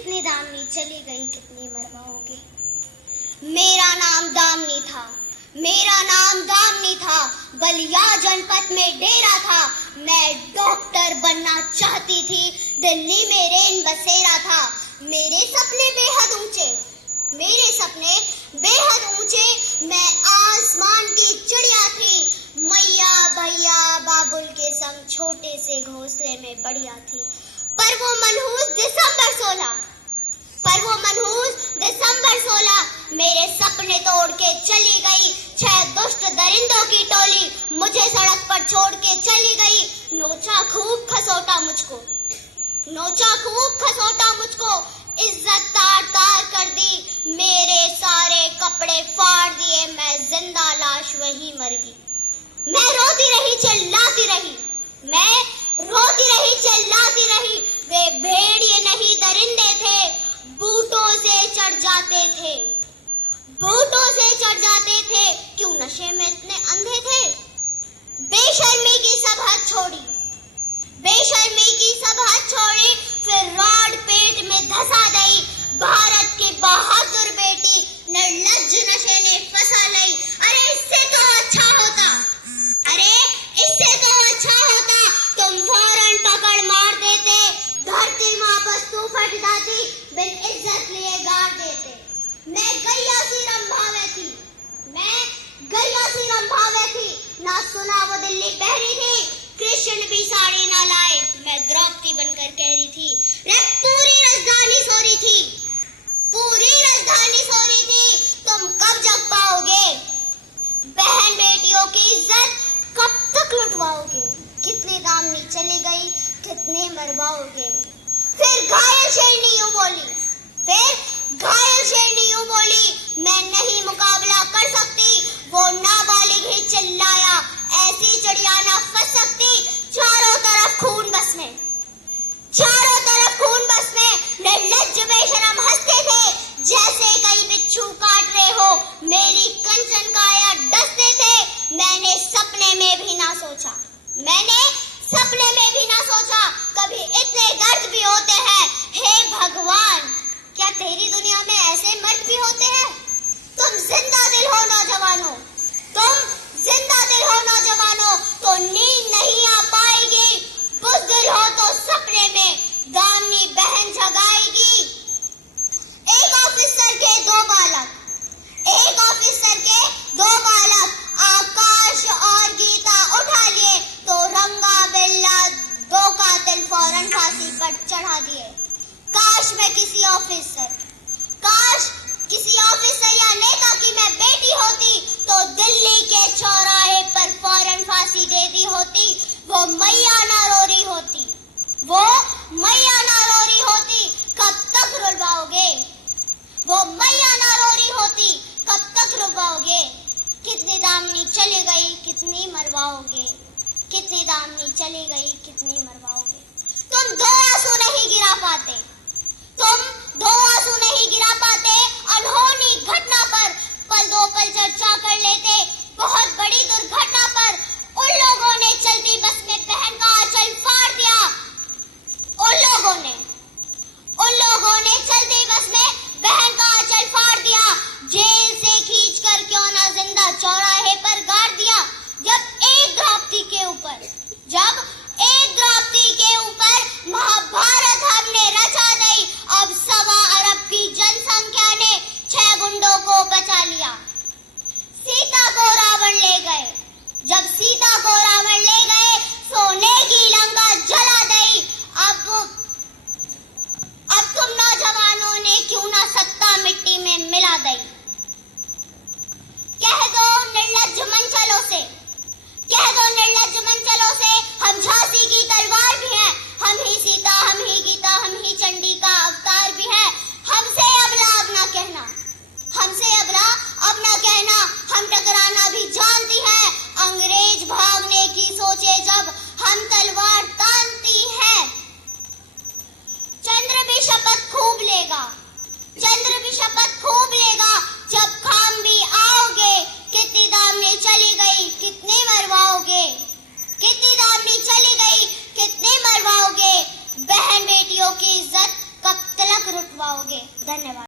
कितनी दामनी चली गई, कितनी मरवाओगे। मेरा नाम दामनी था, मेरा नाम दामनी था, बलिया जनपद में डेरा था। मैं डॉक्टर बनना चाहती थी, दिल्ली में रेन बसेरा था। मेरे सपने बेहद ऊंचे, मेरे सपने बेहद ऊंचे, मैं आसमान की चिड़िया थी। मैया भैया बाबुल के संग छोटे से घोंसले में बढ़िया थी। पर वो मनहूस दिसंबर 16 मेरे सपने तोड़ के चली गई। 6 दुष्ट दरिंदों की टोली मुझे सड़क पर छोड़ के चली गई। नोचा खूब खसोटा मुझको, नोचा खूब खसोटा मुझको, इज्जत तार तार कर दी, मेरे सारे कपड़े फाड़ दिए, मैं जिंदा लाश वहीं मर गई। मैं रोती रही चिल्लाती रही, मैं रोती रही चिल्लाती रही। वे भेड़िए नहीं दरिंदे थे, बूटों से चढ़ जाते थे, बूटों से चढ़ जाते थे। क्यों नशे में इतने अंधे थे। बेशर्मी की सब हद छोड़ी, बेशर्मी की सब हद छोड़ी, फिर रॉड पेट में धसा गई। भारत की बहादुर बेटी निर्लज्ज नशे ने फंसा लई। अरे इससे तो अच्छा होता, अरे इससे तो अच्छा होता, तुम फौरन पकड़ मार देते, धरती माँ बस्तु फट जाती, बिन इज्जत लिए गाड़ देते। मैं गैया सी रंभावे थी, मैं गैया सी रंभावे थी, ना सुना वो दिल्ली बहरी थी। कृष्ण भी साड़ी ना लाए, मैं द्रौपदी बनकर कह रही थी। पूरी राजधानी सो रही थी, पूरी राजधानी सो रही थी। तुम कब जग पाओगे, बहन बेटियों की इज्जत कब तक लुटवाओगे। कितनी दामनी चली गई, कितने मरवाओगे। फिर घायल शेरनी यूं बोली, फिर घायल शेरनी यूं बोली, मैं नहीं मुकाबला कर सकती। वो नाबालिग ही चिल्लाया, ऐसी चिड़िया ना फंस सकती। चारों तरफ खून बस में, चारों तरफ खून बस में। निर्लज्ज बेशरम हंसते थे, जैसे कई बिच्छू काट रहे हो। मेरी कंचन काया डसते थे। मैंने सपने में भी ना सोचा, मैंने सपने में भी ना सोचा, कभी इतने दर्द भी होते हैं। हे भगवान, क्या तेरी दुनिया में ऐसे मर्द भी होते हैं। तुम जिंदा दिल हो नौजवानों, तुम जिंदा दिल हो नौजवानों, तो नींद नहीं आ पाएगी। बुज़दिल हो तो सपने में दामनी बहन जगाएगी। एक ऑफिसर के 2 बालक, एक ऑफिसर के 2 बालक, आकाश और गीता उठा लिए, तो रंगा बिल्ला 2 कातिल फौरन फांसी पर चढ़ा दिए। काश मैं किसी ऑफिसर, काश किसी ऑफिसर या नेता की मैं बेटी होती, तो दिल्ली के चौराहे पर फौरन फांसी दे दी होती। वो मैया ना रो रही होती, वो मैया ना रो रही होती। कब तक रुलवाओगे, वो मैया ना रो रही होती, कब तक रुलवाओगे। कितनी दामनी चली गई, कितनी मरवाओगे। कितनी दामनी चली गई, कितनी मरवाओगे। तुम 2 आंसू नहीं गिरा पाते, तुम 2 आंसू नहीं गिरा पाते। अनहोनी घटना पर पल 2 पल चर्चा कर लेते, बहुत बड़ी दुर्घटना पर। उन लोगों ने चलती बस में बहन का आंचल फाड़ दिया, उन लोगों ने चलती बस में बहन का आंचल फाड़ दिया। जेल से खींचकर क्यों ना जिंदा चौराहे पर गाड़ दिया। जब एक द्रौपदी के ऊपर महाभारत हमने रचा दी। अब 1.25 अरब की जनसंख्या ने 6 गुंडों को बचा लिया। सीता को रावण ले गए, जब सीता को रावण ले गए, सोने की लंका जला दी। अब तुम नौजवानों ने क्यों ना सत्ता मिट्टी में मिला दी। कह दो निर्लज्ज मंचलों से, कह दो निर्लज्ज मंचलों से, हम झांसी की तलवार भी हैं, हम ही सीता, हम ही गीता, हम ही चंडी का अवतार भी है। हमसे अबला अब ना कहना, हमसे अबला अब ना कहना, हम टकराना भी जानती है। अंग्रेज भागने की सोचे जब, हम तलवार तानती है। चंद्र भी शपथ खूब लेगा, चंद्र भी शपथ खूब लेगा, जब खाम भी आओगे। कितनी दामनी चली गई, कितने मरवाओगे। कितनी दामनी चली गई, कितने मरवाओगे। बहन बेटियों की इज्जत कब तक पाओगे। धन्यवाद।